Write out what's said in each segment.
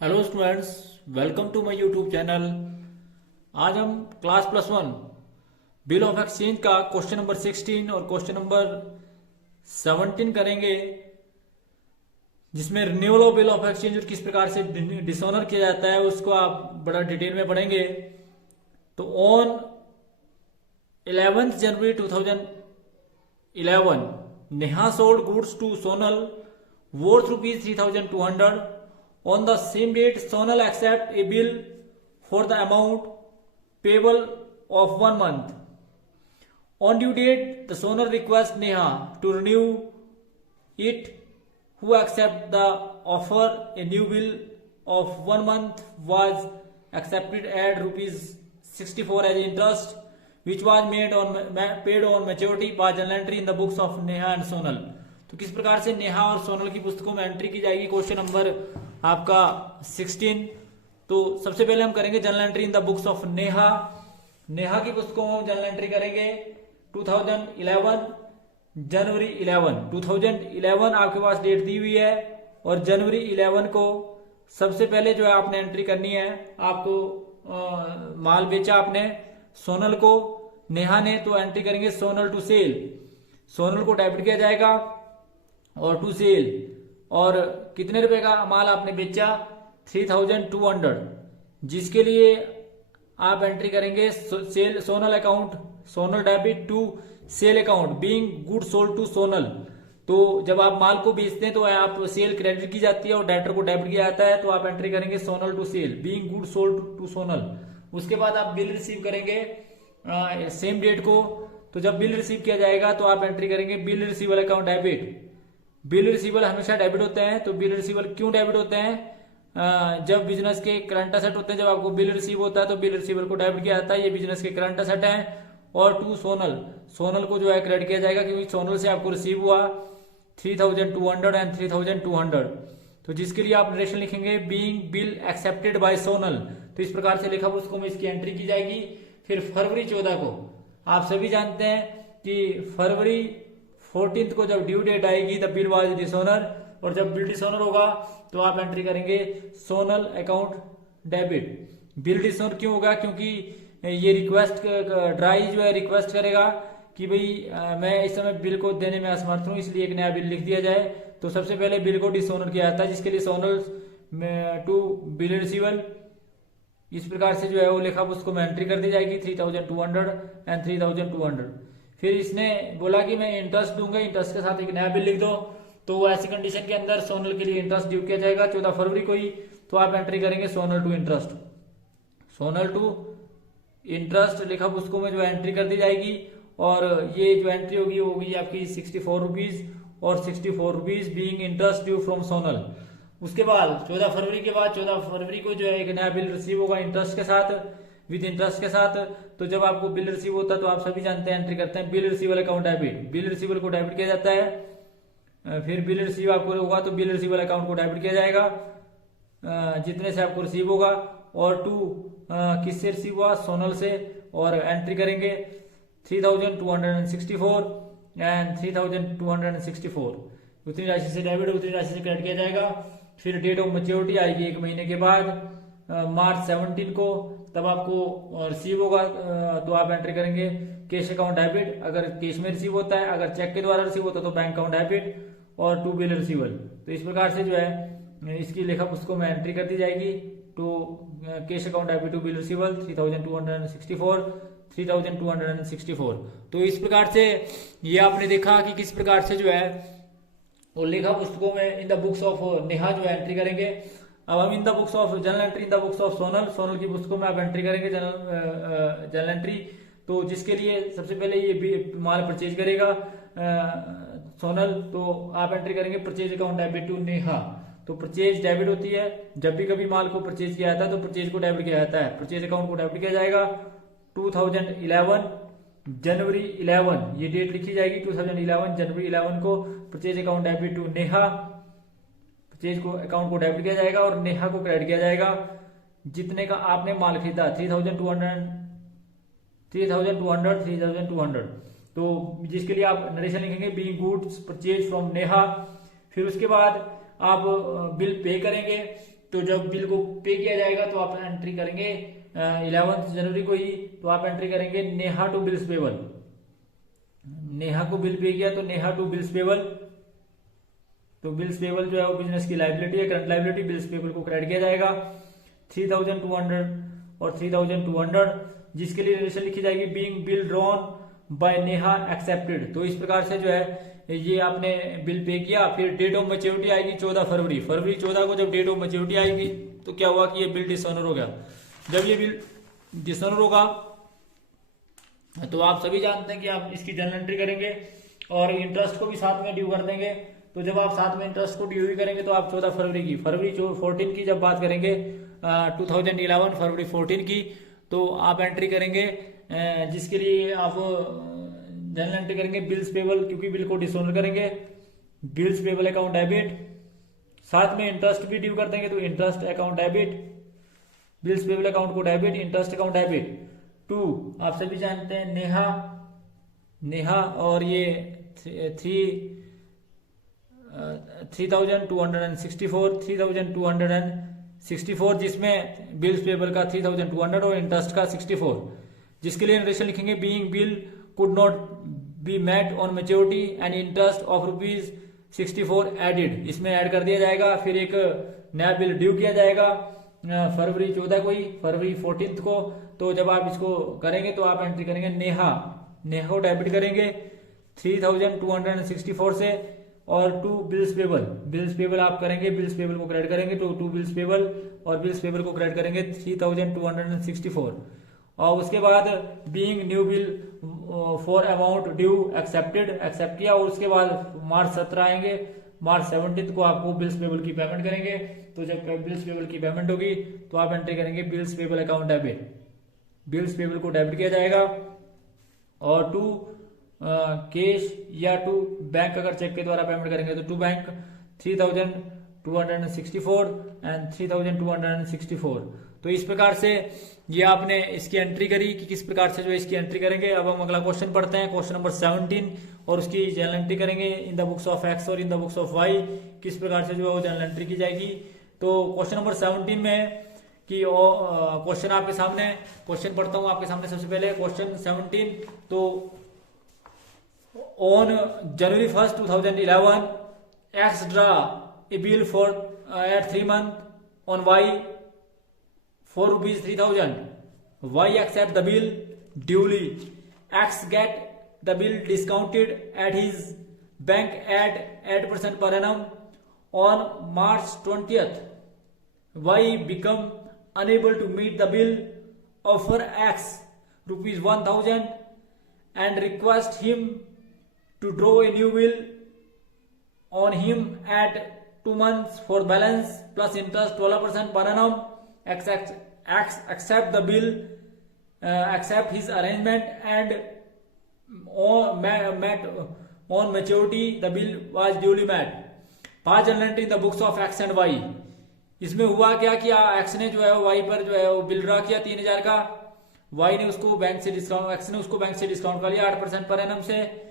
Hello students, welcome to my YouTube channel. आज हम class +1 bill of exchange का question number 16 और question number 17 करेंगे, जिसमें renewal of bill of exchange और किस प्रकार से डिसऑनर किया जाता है उसको आप बड़ा डिटेल में पढ़ेंगे। तो on 11 January 2011 Neha sold goods to Sonal worth rupees 3200. On the same date, Sonal accept a bill for the amount payable of 1 month. On due date, the Sonal requests Neha to renew it. Who accept the offer? A new bill of 1 month was accepted at rupees 64 as interest, which was paid on maturity by journal entry in the books of Neha and Sonal. तो किस प्रकार से नेहा और सोनल की पुस्तकों में entry की जाएगी, क्वेश्चन नंबर आपका 16। तो सबसे पहले हम करेंगे general entry in the books of Neha. Neha की पुस्तकों में जनरल एंट्री करेंगे 2011 जनवरी 11 2011 आपके पास डेट दी हुई है, और जनवरी 11 को सबसे पहले जो है आपने एंट्री करनी है। आपको माल बेचा आपने सोनल को, नेहा ने, तो एंट्री करेंगे सोनल टू सेल। सोनल को डेबिट किया जाएगा और टू सेल, और कितने रुपए का माल आपने बेचा 3200, जिसके लिए आप एंट्री करेंगे sale Sonal account, Sonal debit to sale account being good sold to Sonal. तो जब आप माल को बेचते हैं तो आप सेल क्रेडिट की जाती है और डेटर को डेबिट किया जाता है, तो आप एंट्री करेंगे Sonal to sale being good sold to Sonal. उसके बाद आप बिल रिसीव करेंगे सेम डेट को। तो जब बिल रिसीव किया जाएगा तो आप एंट्री करेंगे बिल रिसीवल अकाउंट डेबिट। बिल रिसीवल हमेशा डेबिट होते हैं। तो बिल रिसीवल क्यों डेबिट होते हैं? जब बिजनेस के करंट असेट होते हैं, जब आपको बिल रिसीव होता है तो बिल रिसीवल को डेबिट किया जाता है, ये बिजनेस के करंट असेट हैं। और टू सोनल, सोनल को जो है क्रेडिट किया जाएगा, क्योंकि सोनल से आपको रिसीव हुआ 3200 एंड 3200। तो जिसके लिए आप नरेशन लिखेंगे being bill accepted by Sonal. तो इस प्रकार से लिखा पुस्तकों में इसकी एंट्री की जाएगी। फिर फरवरी 14 को आप सभी जानते हैं कि फरवरी 14 को जब ड्यू डेट आएगी द बिल वाज डिसऑनर, और जब बिल डिसऑनर होगा तो आप एंट्री करेंगे Sonal account debit. Bill dishonour क्यों होगा? क्योंकि ये रिक्वेस्ट ड्राई जो है रिक्वेस्ट करेगा कि भाई मैं इस समय बिल को देने में असमर्थ हूं, इसलिए एक नया बिल लिख दिया जाए। तो सबसे पहले बिल को डिसऑनर किया जाता है, जिसके लिए सोनल टू बिल रिसीवल, इस प्रकार से जो है वो लेखा पुस्तकों में एंट्री कर दी जाएगी 3200 एंड 3200। फिर इसने बोला कि मैं इंटरेस्ट दूंगा, इंटरेस्ट के साथ एक नया बिल लिख दो। तो ऐसी कंडीशन के अंदर सोनल के लिए इंटरेस्ट ड्यू किया जाएगा 14 फरवरी को ही। तो आप एंट्री करेंगे Sonal to interest, Sonal to interest लेखा पुस्तकों में जो एंट्री कर दी जाएगी। और ये जो एंट्री होगी वो होगी आपकी 64 रुपीज और 64 rupees being interest due from Sonal. उसके बाद 14 फरवरी के बाद 14 फरवरी को जो है एक नया बिल रिसीव होगा इंटरेस्ट के साथ, विद इंटरेस्ट के साथ। तो जब आपको बिल रिसीव होता है तो आप सभी जानते हैं एंट्री करते हैं बिल रिसीवल अकाउंट डेबिट। बिल रिसीवल को डेबिट किया जाता है। फिर बिल रिसीव आपको होगा तो बिल रिसीवल अकाउंट को डेबिट किया जाएगा जितने से आपको रिसीव होगा। और टू किससे रिसीव हुआ? सोनल से। और एंट्री करेंगे 3264 एंड 3264, उतनी राशि से डेबिट उतनी राशि से क्रेडिट किया जाएगा। फिर डेट ऑफ मैच्योरिटी आएगी 1 महीने के बाद, मार्च 17 को, तब आपको रिसीव होगा। तो आप एंट्री करेंगे कैश अकाउंट डेबिट, अगर कैश में रिसीव होता है, अगर चेक के द्वारा रिसीव होता है तो बैंक अकाउंट डेबिट, और टू बिल रिसीवल। तो इस प्रकार से जो है इसकी लेखा पुस्तकों में एंट्री कर दी जाएगी। To cash account debit to bill receivable 3264 3264। तो इस प्रकार से ये आपने देखा कि किस प्रकार से जो है वो लेखा पुस्तकों में इन द बुक्स ऑफ नेहा जो एंट्री करेंगे। अब हम इन the books of general entry in the books of Sonal, Sonal की पुस्तकों में आप एंट्री करेंगे जनरल एंट्री। तो जिसके लिए सबसे पहले ये माल परचेज करेगा सोनल, तो आप एंट्री करेंगे purchase account debit to Neha. तो परचेज डेबिट होती है, जब भी कभी माल को परचेज किया जाता है तो परचेज को डेबिट किया जाता है, परचेज अकाउंट को डेबिट किया जाएगा। 2011 जनवरी 11 ये डेट लिखी जाएगी 2011 जनवरी 11 को purchase account debit to Neha, purchase को अकाउंट को डेबिट किया जाएगा और नेहा को क्रेडिट किया जाएगा जितने का आपने माल खरीदा 3200। तो जिसके लिए आप नरेशन लिखेंगे being goods purchase from Neha. फिर उसके बाद आप बिल पे करेंगे तो जब बिल को पे किया जाएगा तो आप एंट्री करेंगे 11 जनवरी को ही, तो आप एंट्री करेंगे Neha to bills payable. Neha को बिल पे किया तो नेहा टू बिल्स पेबल। तो बिल्स पेबल जो है वो बिजनेस की लाइबिलिटी है, करंट लाइबिलिटी, बिल्स पेबल को क्रेडिट किया जाएगा 3200 और 3200, जिसके लिए रिलेशन लिखी जाएगी being bill drawn by Neha accepted. तो इस प्रकार से जो है ये आपने बिल पे किया, फिर डेट ऑफ मैच्योरिटी आएगी 14 फरवरी। फरवरी 14 को जब डेट ऑफ मैच्योरिटी आएगी तो क्या हुआ कि ये बिल डिसऑनर हो गया। जब ये बिल डिसऑनर होगा तो आप सभी जानते हैं कि आप इसकी जर्नल एंट्री करेंगे और इंटरेस्ट को भी साथ में ड्यू कर देंगे। तो जब आप साथ में इंटरेस्ट को ड्यू ही करेंगे तो आप 14 फरवरी की, फरवरी 14 की जब बात करेंगे 2011 फरवरी 14 की, तो आप एंट्री करेंगे जिसके लिए आप जर्नल एंट्री करेंगे बिल्स पेबल, क्योंकि बिल को डिसऑनर करेंगे, बिल्स पेबल अकाउंट डेबिट, साथ में इंटरेस्ट भी ड्यू कर देंगे तो interest account debit, bills payable account को डेबिट, इंटरेस्ट अकाउंट डेबिट। 2 आप सभी जानते हैं नेहा और ये 3264 जिसमें बिल्स पेबल का 3200 और इंटरेस्ट का 64, जिसके लिए नरेशन लिखेंगे being bill could not be met on maturity and interest of ₹64 added. इसमें ऐड कर दिया जाएगा, फिर एक नया बिल ड्यू किया जाएगा फरवरी 14 को ही, फरवरी 14 को। तो जब आप इसको करेंगे तो आप एंट्री करेंगे नेहा को डेबिट करेंगे 3264 से, और 2 बिल्स पेबल आप करेंगे, बिल्स पेबल को क्रेडिट करेंगे तो 2 बिल्स पेबल, और बिल्स पेबल को क्रेडिट करेंगे 3264। और उसके बाद being new bill for amount due accept किया, और उसके बाद मार्च 17 आएंगे, मार्च 17 को आपको बिल्स पेबल की पेमेंट करेंगे। तो जब बिल्स पेबल की पेमेंट होगी तो आप एंट्री करेंगे bills payable account debit, bills payable को डेबिट किया जाएगा। और 2 कैश या 2 बैंक अगर चेक के द्वारा पेमेंट करेंगे तो 2 बैंक 3264 एंड 3264। तो इस प्रकार से ये आपने इसकी एंट्री करी कि किस प्रकार से जो है इसकी एंट्री करेंगे। अब हम अगला क्वेश्चन पढ़ते हैं, क्वेश्चन नंबर 17, और उसकी जर्नल एंट्री करेंगे in the books of X और in the books of Y, किस प्रकार से जो है वो जर्नल एंट्री की जाएगी। तो क्वेश्चन नंबर 17 में कि क्वेश्चन आपके सामने, क्वेश्चन पढ़ता हूं आपके सामने सबसे पहले क्वेश्चन 17। तो on January 1, 2011 X draw a bill for at 3 months on Y for ₹3000. Y accept the bill duly. X get the bill discounted at his bank at 8% per annum. On March 20th, Y become unable to meet the bill, offer X ₹1000 and request him to draw a new bill on him at 2 months for balance plus interest 12% per annum. X accept the bill, accept his arrangement, and on maturity the bill was duly met. 5 journal entry in the books of X and Y. इसमें हुआ क्या कि x ने जो है Y पर जो है वो बिल ड्रा किया 3000 का, वाई ने उसको बैंक से डिस्काउंट, एक्स ने उसको बैंक से डिस्काउंट कर लिया 8% पर एनम से।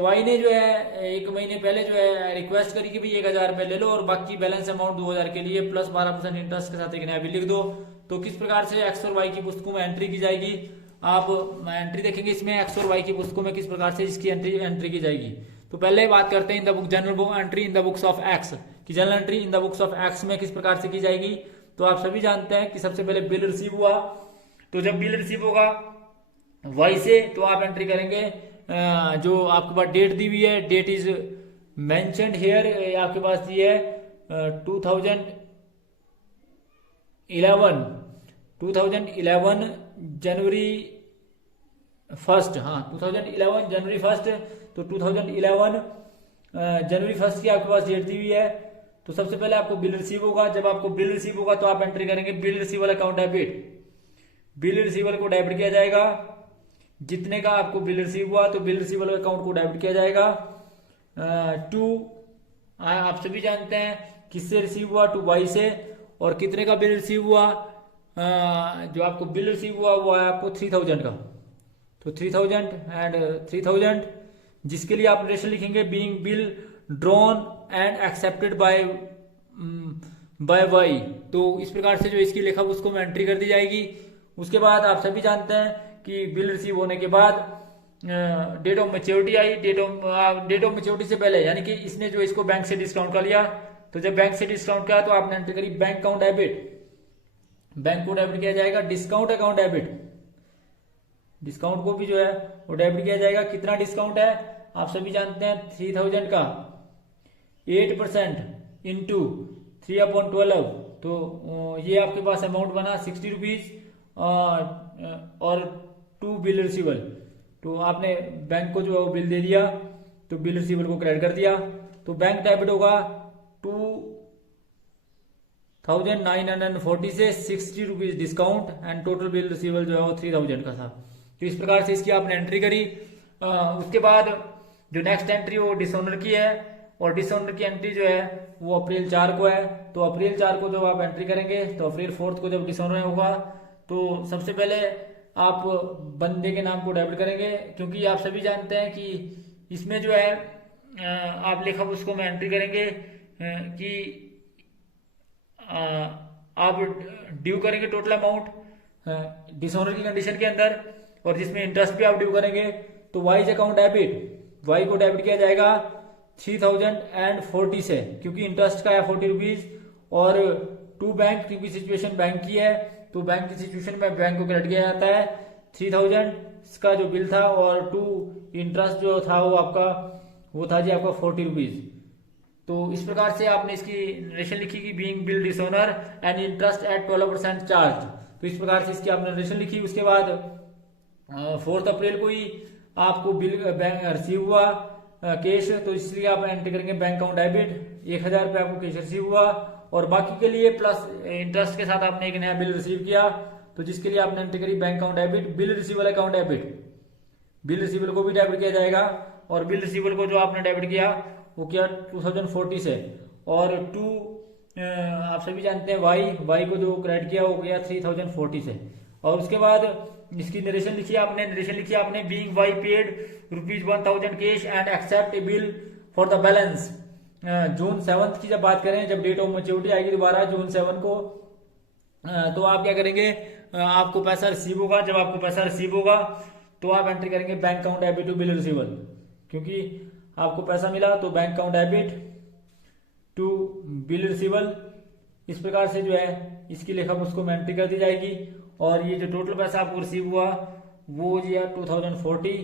वाई ने जो है 1 महीने पहले जो है रिक्वेस्ट करी कि भाई 1000 रुपए ले लो और बाकी बैलेंस अमाउंट 2000 के लिए प्लस 12% इंटरेस्ट के साथ एक नया बिल लिख दो। तो किस प्रकार से एक्स और वाई की पुस्तकों में एंट्री की जाएगी, आप एंट्री देखेंगे इसमें एक्स और वाई की पुस्तकों में किस प्रकार से इसकी एंट्री की जाएगी। तो पहले बात करते हैं in the book general book entry in the books of X की general entry in the books of X में किस प्रकार से की जाएगी। तो आप सभी जानते हैं कि सबसे पहले बिल रिसीव हुआ, तो जब बिल रिसीव होगा वाई से तो आप एंट्री करेंगे जो आपके पास डेट दी हुई है, डेट इज मेंशन्ड हियर, आपके पास दी है 2011 जनवरी 1, हाँ 2011 जनवरी 1, तो 2011 जनवरी 1 की आपके पास डेट दी हुई है। तो सबसे पहले आपको बिल रिसीव होगा, जब आपको बिल रिसीव होगा तो आप एंट्री करेंगे बिल रिसीवल अकाउंट डेबिट, बिल रिसीवल को डेबिट किया जाएगा, जितने का आपको बिल रिसीव हुआ तो बिल रिसीवल अकाउंट को डेबिट किया जाएगा। 2 आप सभी जानते हैं किससे रिसीव हुआ, 2 वाई से, और कितने का बिल रिसीव हुआ, जो आपको बिल रिसीव हुआ वो है आपको 3000 का, तो 3000 एंड 3000, जिसके लिए आप रिलेशन लिखेंगे being bill drawn and accepted by by Y. तो इस प्रकार से जो इसकी लेखा उसको में एंट्री कर दी जाएगी। उसके बाद आप सभी जानते हैं कि बिल रिसीव होने के बाद डेट ऑफ मैच्योरिटी आई। डेट ऑफ मैच्योरिटी से पहले यानी कि इसने जो इसको बैंक से डिस्काउंट कर लिया, तो जब बैंक से डिस्काउंट किया तो आपने एंट्री करी बैंक अकाउंट डेबिट। बैंक को डेबिट किया जाएगा डिस्काउंट अकाउंट डेबिट। डिस्काउंट को भी जो है वो डेबिट किया जाएगा। कितना डिस्काउंट है आप सभी जानते हैं, 3000 का 8% इंटू 3/12। तो ये आपके पास अमाउंट बना 60 रुपीज और 2 बिल रिसीवल। तो आपने बैंक को जो बिल दे दिया तो बिल रिसीवल को क्रेडिट कर दिया। तो बैंक डेबिट होगा 2940 से 60 rupees discount and total bill रिसीवल जो है वो 3000 का था। तो इस प्रकार से इसकी आपने एंट्री करी। उसके बाद जो नेक्स्ट एंट्री वो डिसऑनर की है, और डिसऑनर की एंट्री जो है वो अप्रैल 4 को है। तो अप्रैल 4 को जब आप एंट्री करेंगे तो अप्रैल 4 को जब डिसऑनर होगा तो सबसे पहले आप बंदे के नाम को डेबिट करेंगे, क्योंकि आप सभी जानते हैं कि इसमें जो है आप लेखा पुस्तकों में एंट्री करेंगे कि आप ड्यू करेंगे टोटल अमाउंट डिसऑनर की कंडीशन के अंदर, और जिसमें इंटरेस्ट भी आप ड्यू करेंगे। तो वाइज अकाउंट डेबिट, वाई को डेबिट किया जाएगा 3040 से, क्योंकि इंटरेस्ट का है 40 रुपीज, और टू बैंक क्योंकि सिचुएशन बैंक की है तो बैंक की सिचुएशन में बैंक को क्रेडिट किया जाता है 3000 का जो बिल था, और 2 इंटरेस्ट जो था वो आपका वो था जी आपका 40 रुपीज। तो इस प्रकार से आपने इसकी नरेशन लिखी कि being bill dishonour and interest eight 12% charge. तो इस प्रकार से इसकी आपने नरेशन लिखी। उसके बाद 4 अप्रैल को ही आपको बिल बैंक रिसीव हुआ कैश, तो इसलिए आप एंट्री करेंगे बैंक अकाउंट डेबिट 1000 रुपये आपको कैश रिसीव हुआ, और बाकी के लिए प्लस इंटरेस्ट के साथ आपने एक नया बिल रिसीव किया, तो जिसके लिए आपने एंट्री करी bank account debit bill रिसीवल account debit. Bill रिसीवल को भी डेबिट किया जाएगा, और बिल रिसीवल को जो आपने डेबिट किया वो किया 2040 से, और 2 आप सभी जानते हैं वाई को जो क्रेडिट किया वो किया 3040 से। और उसके बाद इसकी नरेशन लिखी आपने being Y paid ₹1000 cash and accept a bill for the balance. June 7 की जब बात करें, जब डेट ऑफ मैच्योरिटी आएगी दोबारा जून 7 को, तो आप क्या करेंगे, आपको पैसा रिसीव होगा। जब आपको पैसा रिसीव होगा तो आप एंट्री करेंगे bank account debit to bill receivable, क्योंकि आपको पैसा मिला तो bank account debit to bill receivable. इस प्रकार से जो है इसकी लेखा पुस्तकों में एंट्री कर दी जाएगी, और ये जो टोटल पैसा आपको रिसीव हुआ वो जी है 2040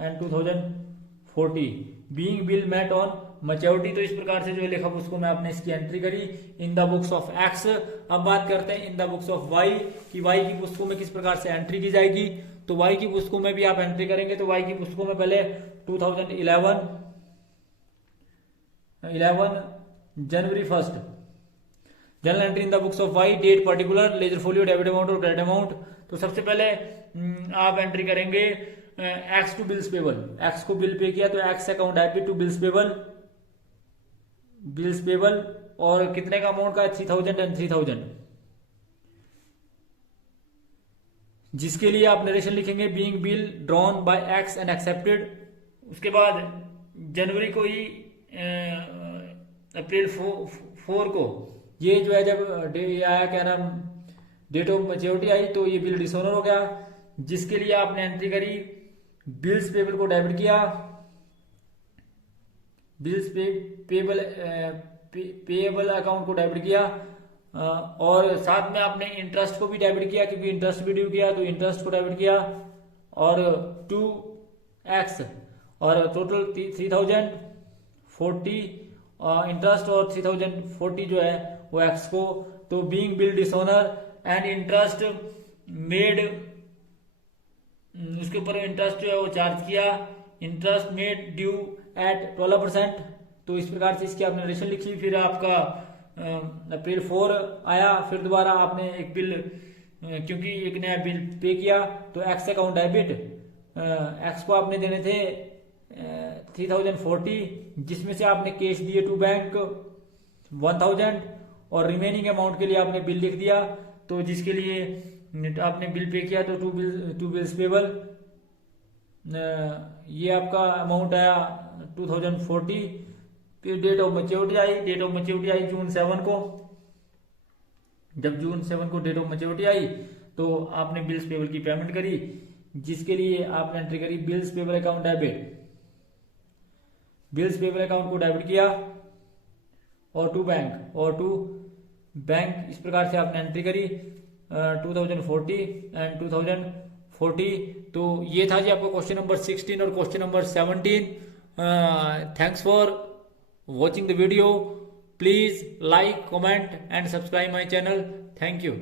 and 2040 being bill met on maturity. तो इस प्रकार से जो है लेखा पुस्तकों में आपने इसकी एंट्री करी in the books of X. अब बात करते हैं in the books of Y कि वाई की पुस्तकों में किस प्रकार से एंट्री की जाएगी। तो वाई की पुस्तकों में भी आप एंट्री करेंगे, तो वाई की पुस्तकों में पहले 2011 जनवरी 1 general entry in the books of Y date particulars ledger folio debit amount और क्रेडिट अमाउंट। तो सबसे पहले आप एंट्री करेंगे X to bills payable. X को बिल पे किया तो X account debit to bills payable, और कितने का अमाउंट का 3000 एंड 3000, जिसके लिए आप नरेशन लिखेंगे being bill drawn by x and accepted. उसके बाद जनवरी को ही अप्रैल 4 को ये जो है जब आया क्या नाम डेट ऑफ मैच्योरिटी आई तो ये बिल डिसऑनर हो गया, जिसके लिए आपने एंट्री करी बिल्स पेबल को डेबिट किया, बिल्स पेएबल अकाउंट को डेबिट किया, और साथ में आपने इंटरेस्ट को भी डेबिट किया क्योंकि इंटरेस्ट भी ड्यू किया तो इंटरेस्ट को डेबिट किया, और 2x और टोटल 3040 इंटरेस्ट और 3040 जो है वो एक्स को। तो being bill dishonour and interest made, उसके ऊपर इंटरेस्ट जो है वो चार्ज किया, इंटरेस्ट मेड ड्यू एट 12%। तो इस प्रकार से इसकी आपने नरेशन लिखी। फिर आपका अप्रैल 4 आया, फिर दोबारा आपने एक बिल क्योंकि एक नया बिल पे किया तो एक्स अकाउंट डेबिट, एक्स को आपने देने थे 3040, जिसमें से आपने कैश दिए टू बैंक 1000 और रिमेनिंग अमाउंट के लिए आपने बिल लिख दिया। तो जिसके लिए आपने बिल पे किया तो टू बिल्स पेबल, ये आपका अमाउंट आया 2040। फिर डेट ऑफ मैच्योरिटी आई जून 7 को, जब जून 7 को डेट ऑफ मैच्योरिटी आई तो आपने बिल्स पेबल की पेमेंट करी, जिसके लिए आपने एंट्री करी bills payable account debit. Bills payable account को डेबिट किया और टू बैंक इस प्रकार से आपने एंट्री करी 2040 एंड 2040। तो ये था जी आपका क्वेश्चन नंबर 16 और question number 17। Thanks for watching the video. Please like, comment and subscribe my channel. Thank you.